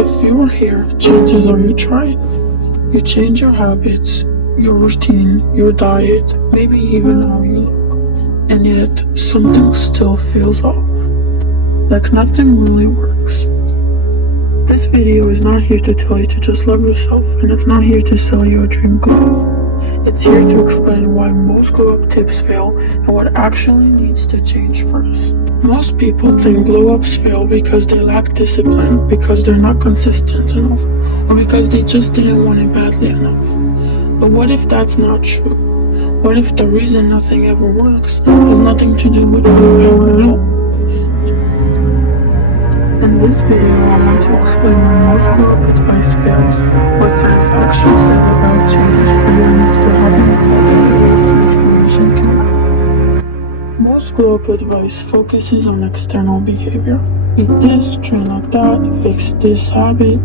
If you're here, chances are you tried. You change your habits, your routine, your diet, maybe even how you look, and yet something still feels off. Like nothing really works. This video is not here to tell you to just love yourself, and it's not here to sell you a dream glow. It's here to explain why most glow up tips fail and what actually needs to change first. Most people think glow ups fail because they lack discipline, because they're not consistent enough, or because they just didn't want it badly enough. But what if that's not true? What if the reason nothing ever works has nothing to do with willpower at all? In this video, I want to explain why most glow up advice fails, what science actually says about change, and what needs to happen before any real transformation can happen. Most glow up advice focuses on external behavior. Eat this, train like that, fix this habit,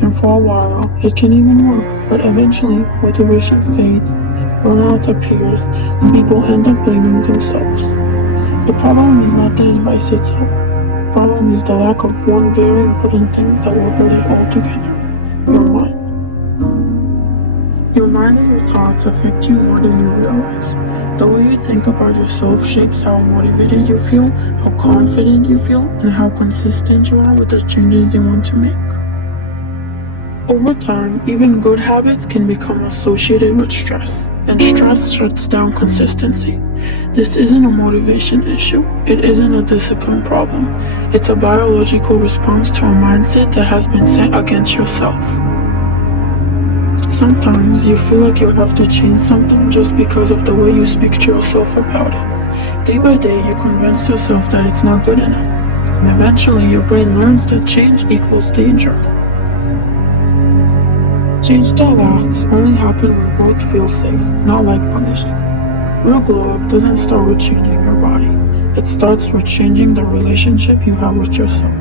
and for a while, it can even work, but eventually, motivation fades, burnout appears, and people end up blaming themselves. The problem is not the advice itself. The problem is the lack of one very important thing that will hold it all together: your mind. Your mind and your thoughts affect you more than you realize. The way you think about yourself shapes how motivated you feel, how confident you feel, and how consistent you are with the changes you want to make. Over time, even good habits can become associated with stress, and stress shuts down consistency. This isn't a motivation issue. It isn't a discipline problem. It's a biological response to a mindset that has been set against yourself. Sometimes you feel like you have to change something just because of the way you speak to yourself about it. Day by day, you convince yourself that it's not good enough, and eventually your brain learns that change equals danger. Change that lasts only happens when growth feels safe, not like punishing. Real glow up doesn't start with changing your body. It starts with changing the relationship you have with yourself.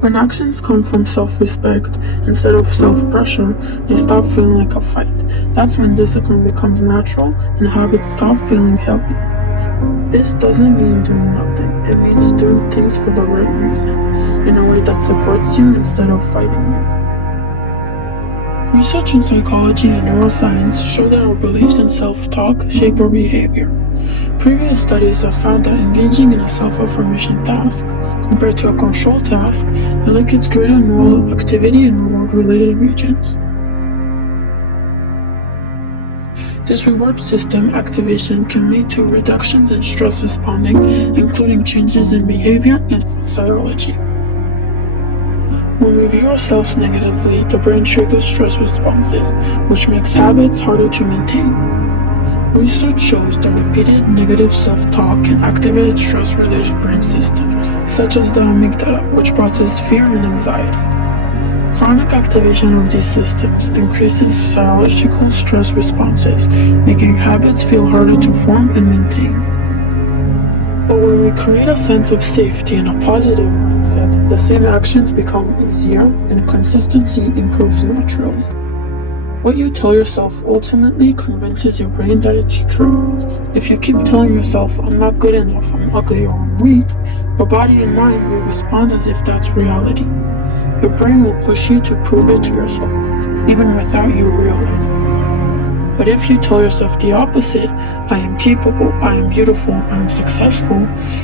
When actions come from self-respect instead of self-pressure, they stop feeling like a fight. That's when discipline becomes natural and habits stop feeling heavy. This doesn't mean doing nothing. It means doing things for the right reason, in a way that supports you instead of fighting you. Research in psychology and neuroscience show that our beliefs and self-talk shape our behavior. Previous studies have found that engaging in a self-affirmation task compared to a control task elicits greater neural activity in reward-related regions. This reward system activation can lead to reductions in stress responding, including changes in behavior and physiology. When we view ourselves negatively, the brain triggers stress responses, which makes habits harder to maintain. Research shows that repeated negative self-talk can activate stress-related brain systems, such as the amygdala, which processes fear and anxiety. Chronic activation of these systems increases psychological stress responses, making habits feel harder to form and maintain. But when we create a sense of safety and a positive mindset, the same actions become easier and consistency improves naturally. What you tell yourself ultimately convinces your brain that it's true. If you keep telling yourself, I'm not good enough, I'm ugly, or I'm weak, your body and mind will respond as if that's reality. Your brain will push you to prove it to yourself, even without you realizing. But if you tell yourself the opposite, I am capable, I am beautiful, I am successful,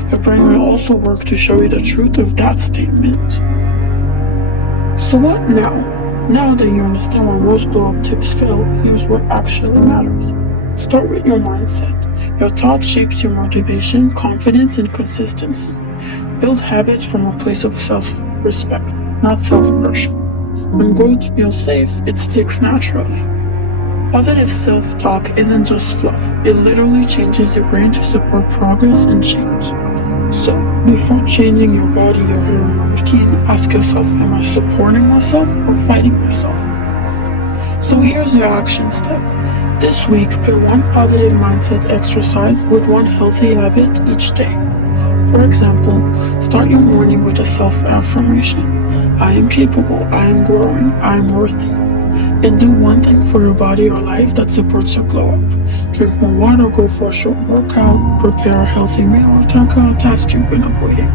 your brain will also work to show you the truth of that statement. So what now? Now that you understand why most glow up tips fail, here's what actually matters. Start with your mindset. Your thought shapes your motivation, confidence, and consistency. Build habits from a place of self-respect, not self-pressure. When growth feels safe, it sticks naturally. Positive self-talk isn't just fluff. It literally changes your brain to support progress and change. So, before changing your body, your hair, and your routine, ask yourself, am I supporting myself or fighting myself? So here's your action step. This week, pair one positive mindset exercise with one healthy habit each day. For example, start your morning with a self-affirmation. I am capable, I am growing, I am worthy. Then do one thing for your body or life that supports your glow up. Drink more water, go for a short workout, prepare a healthy meal, or tackle a task you've been avoiding.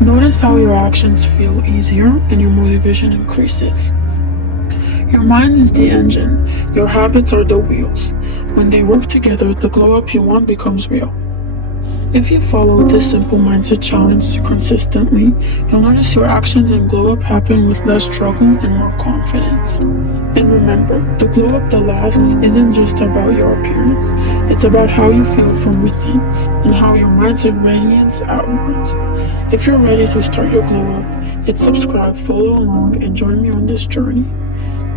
Notice how your actions feel easier and your motivation increases. Your mind is the engine, your habits are the wheels. When they work together, the glow up you want becomes real. If you follow this simple mindset challenge consistently, you'll notice your actions and glow up happen with less struggle and more confidence. And remember, the glow up that lasts isn't just about your appearance, it's about how you feel from within and how your mindset radiates outwards. If you're ready to start your glow up, hit subscribe, follow along, and join me on this journey.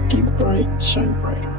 Keep bright, shine bright.